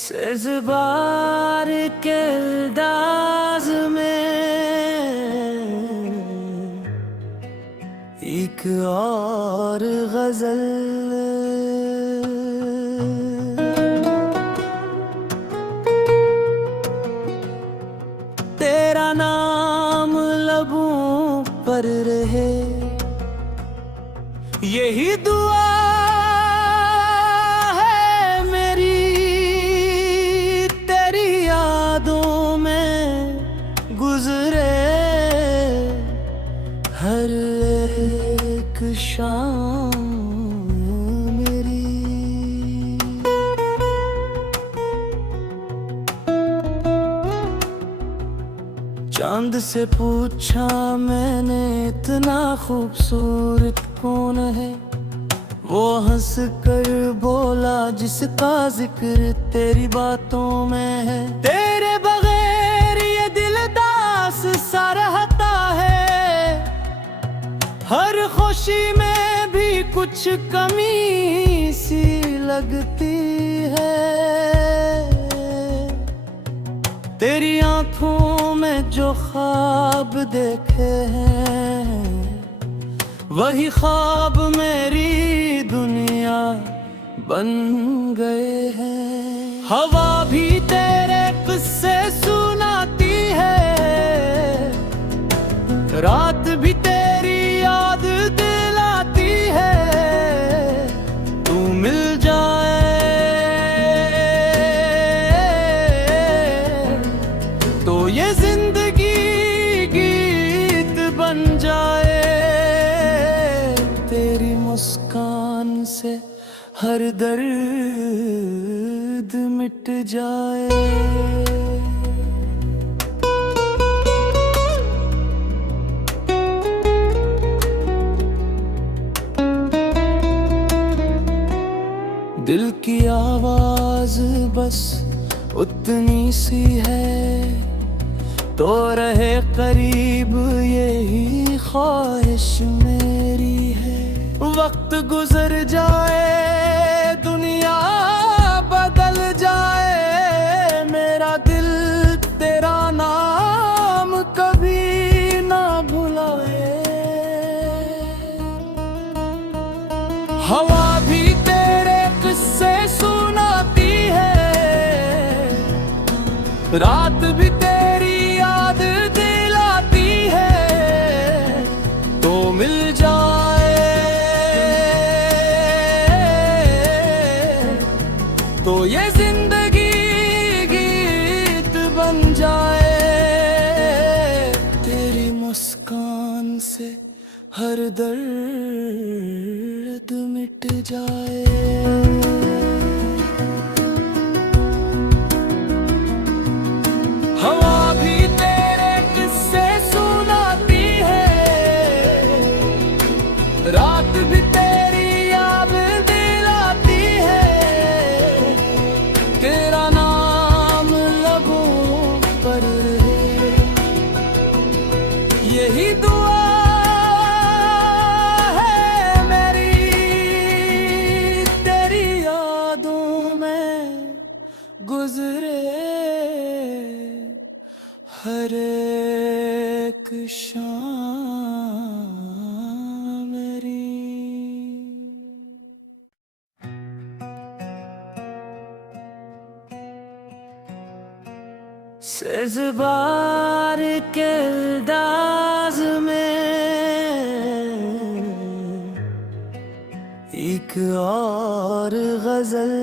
सेज़बार के अंदाज में एक और गजल। तेरा नाम लबों पर रहे, यही दुआ है मेरी। तेरी यादों में गुजरे हर एक शाम मेरी। चांद से पूछा मैंने, इतना खूबसूरत कौन है? वो हंस कर बोला, जिसका जिक्र तेरी बातों में है। तेरे बगैर ये दिल दास सा रहता है, हर खुशी में भी कुछ कमी सी लगती है। तेरी आंखों में जो ख्वाब देखे हैं, वही ख्वाब मेरी दुनिया बन गए हैं। हवा भी तेरे किस्से सुनाती है, रात भी तेरी याद दिलाती है। तू मिल जाए तो ये जिंदगी गीत बन जाए। तेरी मुस्कान से हर दर्द मिट जाए। दिल की आवाज बस उतनी सी है, तो रहे करीब यही ख्वाहिश मेरी है। वक्त गुजर जाए, दुनिया बदल जाए, मेरा दिल तेरा नाम कभी ना भुलाए। हवा भी तेरे किस्से सुनाती है, रात भी तेरी याद दिलाती है। तो मिल जाए तो ये जिंदगी गीत बन जाए। तेरी मुस्कान से हर दर्द मिट जाए। हवा भी तेरे किस्से सुनाती है, रात भी तेरी याद दिलाती है। तेरा नाम लबों पर है, यही दुआ है मेरी। तेरी यादों में गुजरे हर एक शाम मेरी। सेज़बार के अंदाज में एक और गजल।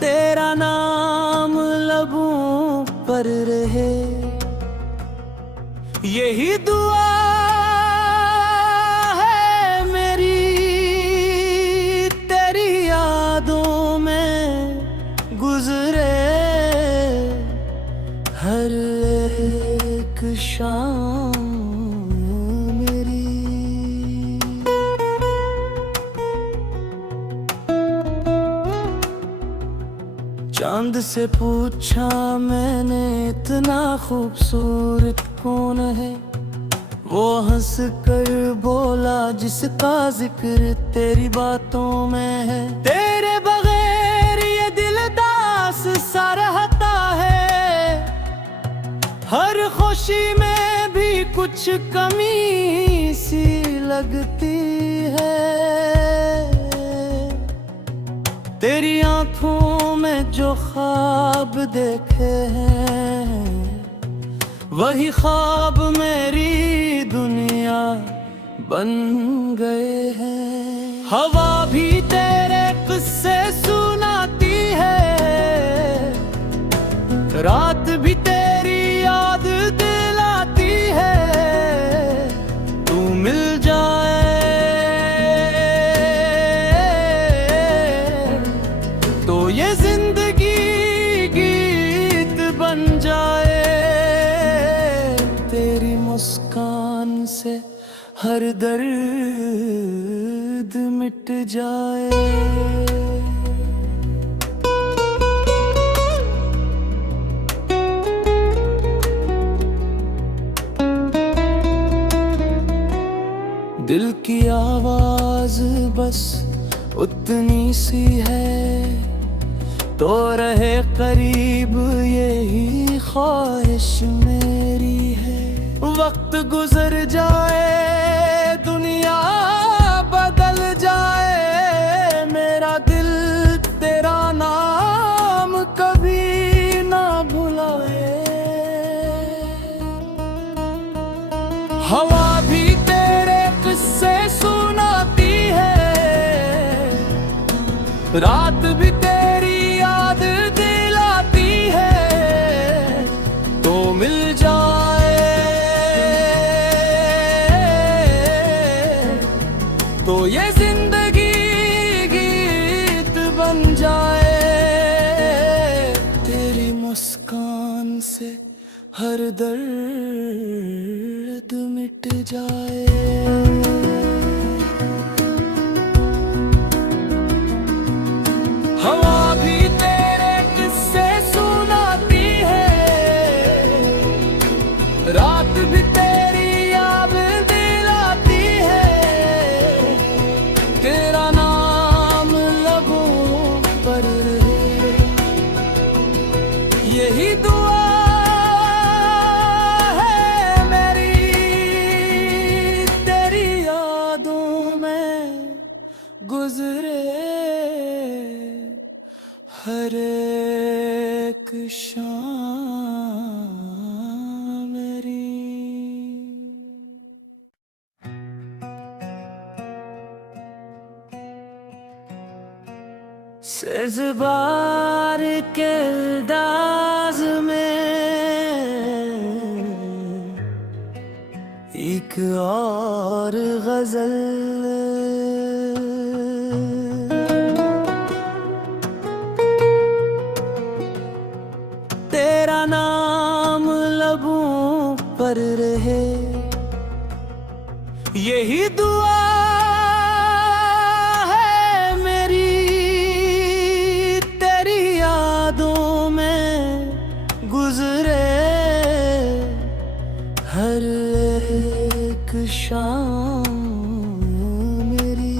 तेरा नाम लबों पर रहे, यही दुआ है मेरी। तेरी यादों में गुजरे हर एक शाम मेरी। चांद से पूछा मैंने, इतना खूबसूरत कौन है? वो हंस कर बोला जिसका जिक्र तेरी बातों में है। तेरे बगैर ये दिल दास सा रहता है, हर खुशी में भी कुछ कमी सी लगती है। तेरी आंखों में जो ख्वाब देखे हैं, वही ख्वाब मेरी दुनिया बन गए हैं। हवा भी तेरे किस्से सुनाती है, रात भी तेरी याद दिलाती है। तू मिल जाए तो ये जिंदगी गीत बन जाए। तेरी मुस्कान से हर दर्द मिट जाए। दिल की आवाज बस उतनी सी है, तो रहे करीब यही ख्वाहिश मेरी है। वक्त गुजर जाए, दुनिया बदल जाए, मेरा दिल तेरा नाम कभी ना भुलाए। हवा भी तेरे किस्से सुनाती है, रात भी तेरी याद दिलाती है। तो मिल जाए तो ये जिंदगी गीत बन जाए। तेरी मुस्कान से हर दर्द मिट जाए। हवा भी तेरे किस्से सुनाती है, रात भी तेरी याद दिलाती है। तेरा नाम लबों पर रहे, यही दुआ है मेरी। तेरी यादों में गुजरे हर एक शाम मेरी। सेज़बार के अंदाज में एक और गजल, तेरा नाम लबों पर रहे, यही दुआ है मेरी। तेरी यादों में गुजरे हर एक शाम मेरी।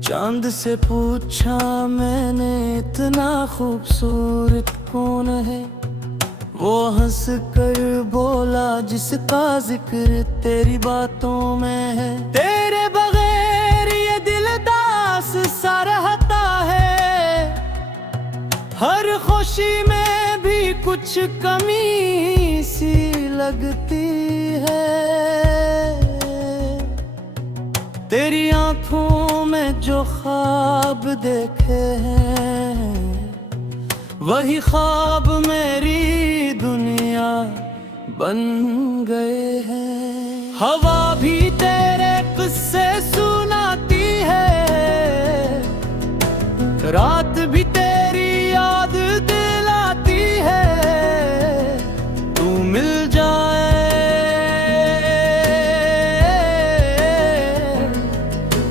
चांद से पूछा मैंने इतना खूबसूरत कौन है, वो हंस कर बोला जिसका जिक्र तेरी बातों में है। तेरे बगैर ये दिल दास सा रहता है, हर खुशी में भी कुछ कमी सी लगती है। तेरी आंखों में जो ख्वाब देखे हैं, वही ख्वाब मेरी दुनिया बन गए हैं। हवा भी तेरे किस्से सुनाती है, रात भी तेरी याद दिलाती है। तू मिल जाए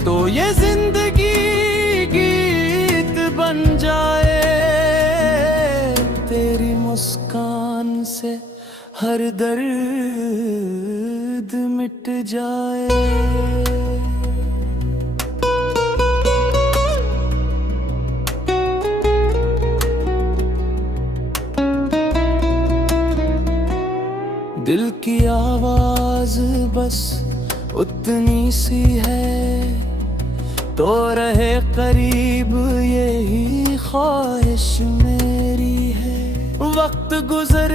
तो ये जिंदगी गीत बन जाए। हर दर्द मिट जाए। दिल की आवाज बस उतनी सी है, तो रहे करीब यही ख्वाहिश मेरी है। वक्त गुजर